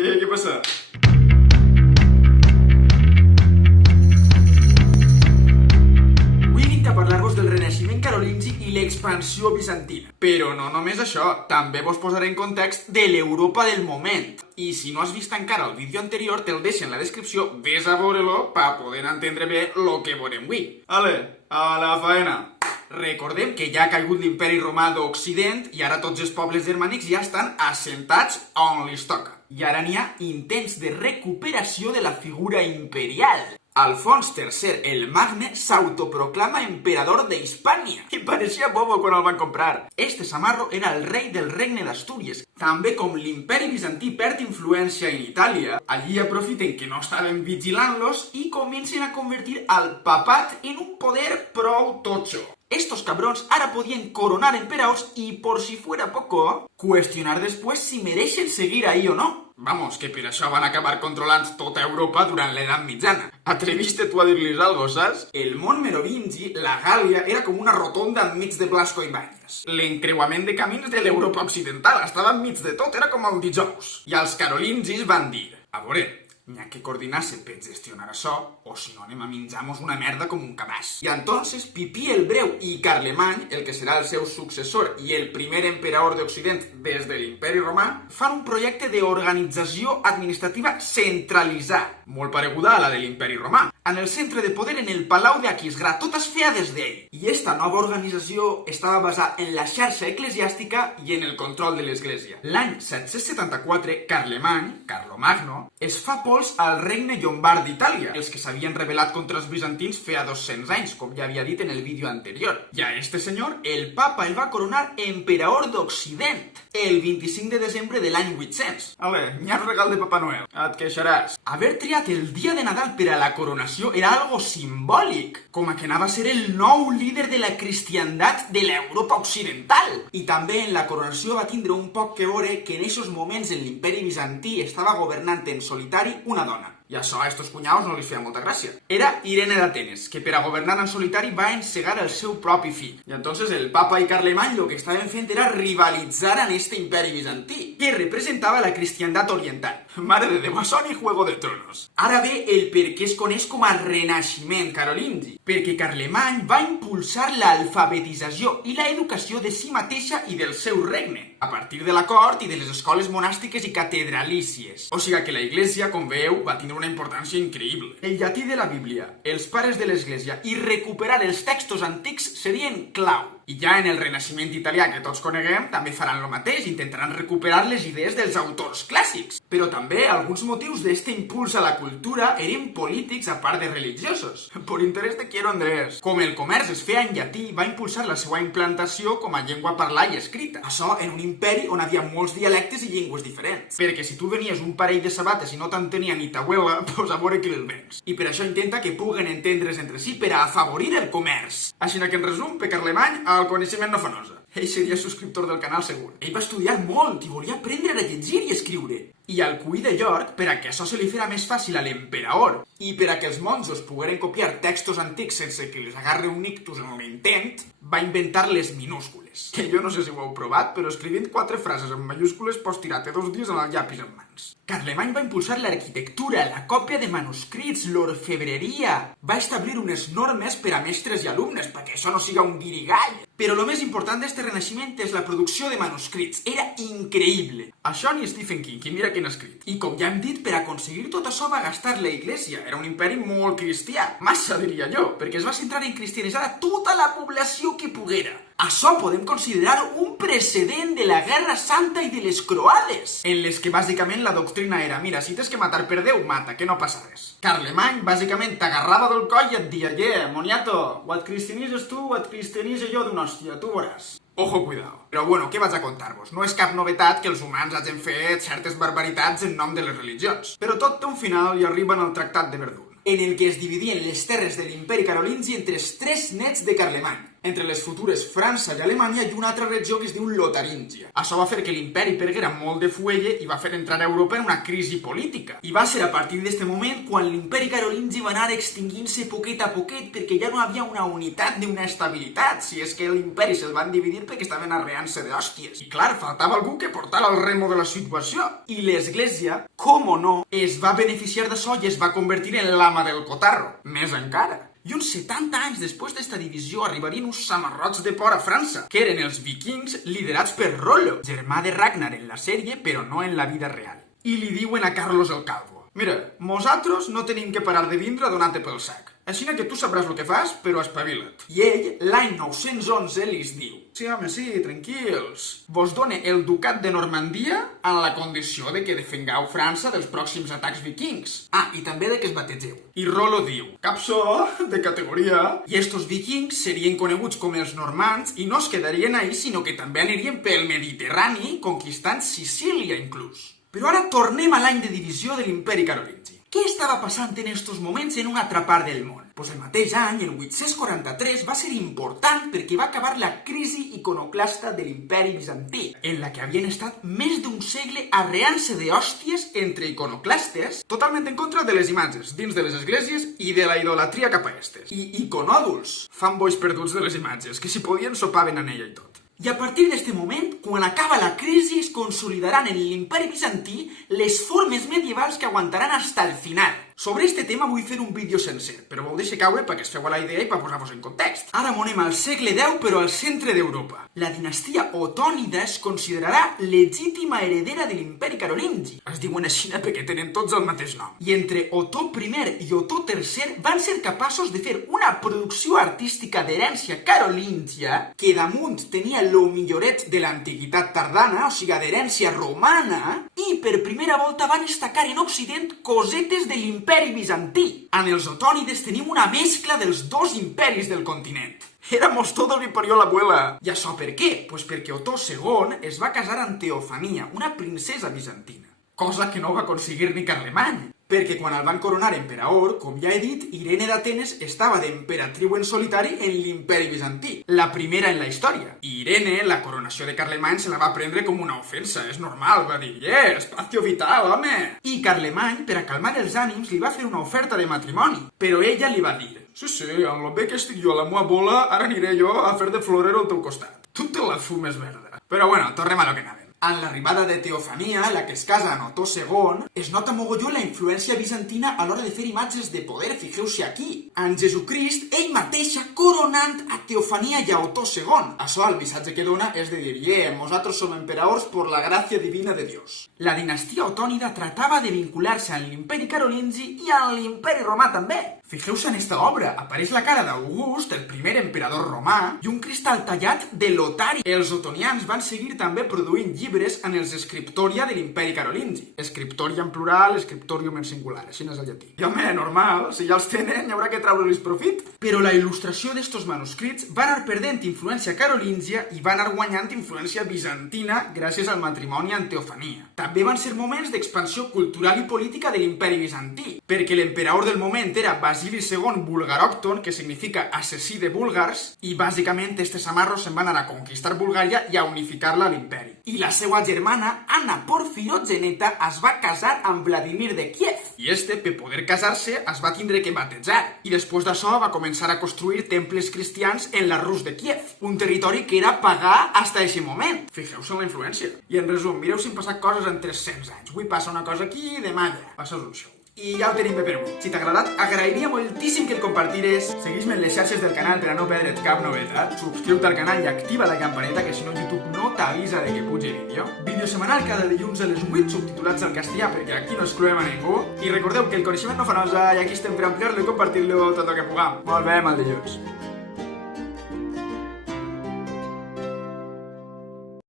Què passa? Avui vinc a parlar-vos del renaixement carolingi i l'expansió bizantina. Però no només això, també vos posaré en context de l'Europa del moment. I si no has vist encara el vídeo anterior, te'l deixo en la descripció, ves a veure-lo per poder entendre bé lo que veurem avui. Ale, a la faena! Recordem que ja ha caigut l'imperi romà d'Occident i ara tots els pobles germànics ja estan assentats on li toca. I ara n'hi ha intents de recuperació de la figura imperial. Alfons III el Magne s'autoproclama emperador d'Hispània. I pareixia bobo quan el van comprar. Este Samarro era el rei del regne d'Astúries. També com l'imperi bizantí perd influència en Itàlia, allí aprofiten que no estaven vigilant-los i comencen a convertir al papat en un poder prou totxo. Estos cabrons ara podien coronar emperadors y, por si fuera poco, cuestionar después si mereixen seguir ahí o no. Vamos, que per això van acabar controlant tota Europa durant l'edat mitjana. Atreviste tu a dir-los algo, saps? El món merovingi, la Gàlia, era com una rotonda enmig de Blasco i Banyes. L'encreuament de camins de l'Europa occidental estava enmig de tot, era com el dijous. I els carolingis van dir, a veure, n'hi ha que coordinar-se per gestionar això, o si no anem a menjar-nos una merda com un cabàs. I entonces Pipí el Breu i Carlemany, el que serà el seu successor i el primer emperador d'Occident des de l'imperi romà, fan un projecte d'organització administrativa centralitzada, molt pareguda a la de l'imperi romà, en el centre de poder en el Palau d'Aquisgrà, tot es feia des d'ell. I esta nova organització estava basada en la xarxa eclesiàstica i en el control de l'església. L'any 774, Carlemany, Carlomagno, es fa pols al regne llombard d'Itàlia, els que s'havien rebel·lat contra els bizantins feia 200 anys, com ja havia dit en el vídeo anterior. I a este senyor, el papa el va coronar emperador d'Occident, el 25 de desembre de l'any 800. Ale, n'hi ha el regal de Papa Noel. Et queixaràs. Haver triat el dia de Nadal per a la coronació era algo simbòlic, com a que anava a ser el nou líder de la cristiandat de l'Europa occidental. I també en la coronació va tindre un poc que veure que en aquests moments en l'imperi bizantí estava governant en solitari una dona. I això a estos cunyaus no li feia molta gràcia. Era Irene d'Atenes, que per a governar en solitari va encegar el seu propi fill. I entonces el papa i Carlemany lo que estaven fent era rivalitzar en este imperi bizantí, que representava la cristiandat oriental. Mare de Déu, això ni Juego de Tronos. Ara ve el per què es coneix com a renaixement carolingi, perquè Carlemany va impulsar l'alfabetització i l'educació de si mateixa i del seu regne, a partir de la cort i de les escoles monàstiques i catedralícies. O sigui que la Iglesia, com veieu, va tindre una importància increïble. El llatí de la Bíblia, els pares de l'Església i recuperar els textos antics serien clau. I ja en el Renaixement italià que tots coneguem també faran el mateix, intentaran recuperar les idees dels autors clàssics. Però també alguns motius d'este impuls a la cultura eren polítics a part de religiosos. Por interès de quiero Andrés. Com el comerç es feia en llatí, va impulsar la seva implantació com a llengua parlada i escrita. Això en un imperi on havia molts dialectes i llengües diferents. Perquè si tu venies un parell de sabates i no t'entenia ni ta abuela, pues a veure qui les vens. I per això intenta que puguen entendre's entre si per a afavorir el comerç. Així que en resum, per Carlemany, el coneixement no fa nosa. Ell seria subscriptor del canal segur. Ell va estudiar molt i volia aprendre a llegir i escriure. I al cuí de York, per a que això se li fera més fàcil a l'emperador i per a que els monjos pogueren copiar textos antics sense que les agarre un ictus en l'intent, va inventar les minúscules. Que jo no sé si ho heu provat, però escrivint 4 frases en mayúscules pots tirar-te 2 dies amb el llapis en mans. Carlemany va impulsar l'arquitectura, la còpia de manuscrits, l'orfebreria. Va establir unes normes per a mestres i alumnes, perquè això no siga un guirigall. Però el més important d'este renaixement és la producció de manuscrits. Era increïble. Això ni Stephen King, que mira que n'ha escrit. I com ja hem dit, per aconseguir tot això va gastar la Iglesia. Era un imperi molt cristià. Massa, diria jo, perquè es va centrar en cristianitzar a tota la població que poguera. Això podem considerar un precedent de la Guerra Santa i de les croades, en les que bàsicament la doctrina era, mira, si tens que matar per Déu, mata, que no passa res. Carlemany bàsicament t'agarrava del coll i et dia, moniato, o et cristianitzes tu o et cristianitzo jo d'una hòstia, tu veuràs. Ojo, cuidado. Però bueno, què vaig a contar-vos? No és cap novetat que els humans hagin fet certes barbaritats en nom de les religions. Però tot té un final i arriben al Tractat de Verdun, en el que es dividien les terres de l'imperi carolingi entre els 3 nets de Carlemany, entre les futures França i Alemanya i una altra regió que es diu Lotaríngia. Això va fer que l'imperi perguera molt de fuelle i va fer entrar a Europa en una crisi política. I va ser a partir d'aquest moment quan l'imperi carolingi va anar extingint-se poquet a poquet perquè ja no havia una unitat ni una estabilitat, si és que l'imperi se'l van dividir perquè estaven arreant-se d'hòsties. I clar, faltava algú que portara el remo de la situació. I l'Església, com o no, es va beneficiar d'això i es va convertir en l'ama del cotarro. Més encara. I uns 70 anys després d'esta divisió arribarien uns samarrots de por a França, que eren els vikings liderats per Rollo, germà de Ragnar en la sèrie, però no en la vida real. I li diuen a Carlos el Calvo: mira, nosaltres no tenim que parar de vindre a donar-te pel sac. Així que tu sabràs el que fas, però espavila't. I ell, l'any 911, li diu: sí, home, sí, tranquils. Vos done el ducat de Normandia en la condició de que defengau França dels pròxims atacs vikings. Ah, i també de que es bategeu. I Rollo diu: cap so, de categoria. I estos vikings serien coneguts com els normands i no es quedarien ahí, sinó que també anirien pel Mediterrani, conquistant Sicília inclús. Però ara tornem a l'any de divisió de l'imperi carolingi. Què estava passant en estos moments en una altra part del món? Pues el mateix any, el 843, va ser important perquè va acabar la crisi iconoclasta de l'imperi bizantí, en la que havien estat més d'un segle arreant-se d'hòsties entre iconoclastes, totalment en contra de les imatges, dins de les esglésies i de la idolatria cap a estes. I iconòduls, fanboys perduts de les imatges, que si podien sopaven en ella i tot. I a partir d'aquest moment, quan acaba la crisi, es consolidaran en l'imperi bizantí les formes medievals que aguantaran hasta el final. Sobre este tema vull fer un vídeo sencer, però ho deixo caure perquè es feu a la idea i per posar-vos en context. Ara monem al segle X, però al centre d'Europa. La dinastia otònida es considerarà legítima heredera de l'imperi carolingi. Es diuen així perquè tenen tots el mateix nom. I entre Otó I i Otó III van ser capaços de fer una producció artística d'herència carolíngia que damunt tenia lo milloret de l'antiguitat tardana, o sigui, d'herència romana, i per primera volta van destacar en Occident cosetes de l'imperi bizantí. En els otònides tenim una mescla dels dos imperis del continent. Éramos todo el imperio la abuela. I això per què? Pues perquè Otó II es va casar amb Teofania, una princesa bizantina. Cosa que no va aconseguir ni Carlemany. Perquè quan el van coronar emperador, com ja he dit, Irene d'Atenes estava d'emperatriu en solitari en l'imperi bizantí, la primera en la història. I Irene, la coronació de Carlemany, se la va prendre com una ofensa, és normal, va dir, espacio vital, home! I Carlemany, per a calmar els ànims, li va fer una oferta de matrimoni, però ella li va dir: sí, amb lo bé que estic jo a la meva bola, ara aniré jo a fer de florero al teu costat. Tu te la fumes verda. Però bueno, tornem a lo que anàvem. En l'arribada de Teofania, la que es casa amb Otó II, es nota mogolló la influència bizantina a l'hora de fer imatges de poder, fixeu-se aquí. En Jesucrist, ell mateixa coronant a Teofania i a Otó II. Això, el missatge que dona és de dir, nosaltres som emperadors por la gràcia divina de Dios. La dinastia otònida tratava de vincular-se amb l'imperi carolingi i amb l'imperi romà també. Fixeu-se en esta obra, apareix la cara d'August, el primer emperador romà, i un cristal tallat de Lotari. Els otonians van seguir també produint llibres en els scriptoria de l'imperi carolingi. Scriptoria en plural, scriptorium en singular, així és el llatí. I home, normal, si ja els tenen, hi haurà que treure-los profit. Però la il·lustració d'estos manuscrits va anar perdent influència carolíngia i va anar guanyant influència bizantina gràcies al matrimoni amb Teofania. També van ser moments d'expansió cultural i política de l'imperi bizantí, perquè l'emperador del moment era Basili II Bulgaròcton, que significa assassí de búlgars, i bàsicament estes samarros se'n van anar a conquistar Bulgària i a unificar-la a l'imperi. I la seva germana, Anna Porfirogeneta, es va casar amb Vladimir de Kiev. I per poder casar-se, es va tindre que batejar. I després d'això va començar a construir temples cristians en la Rus de Kiev, un territori que era pagà fins a aquest moment. Fixeu-se en la influència. I en resum, mireu si han passat coses en 300 anys. Avui passa una cosa aquí i demà allà. Això és un show. I ja ho tenim bé per avui. Si t'ha agradat, agrairia moltíssim que el compartires. Segueix-me en les xarxes del canal per a no perdre't cap novetat. Subscriu-te al canal i activa la campaneta, que si no YouTube no t'avisa de que pugi vídeo. Vídeo setmanal cada dilluns a les 8, subtitulats al castellà, perquè aquí no excloem a ningú. I recordeu que el coneixement no fa nosa i aquí estem per ampliar-lo i compartir-lo tot el que puguem. Molt bé, mal dilluns.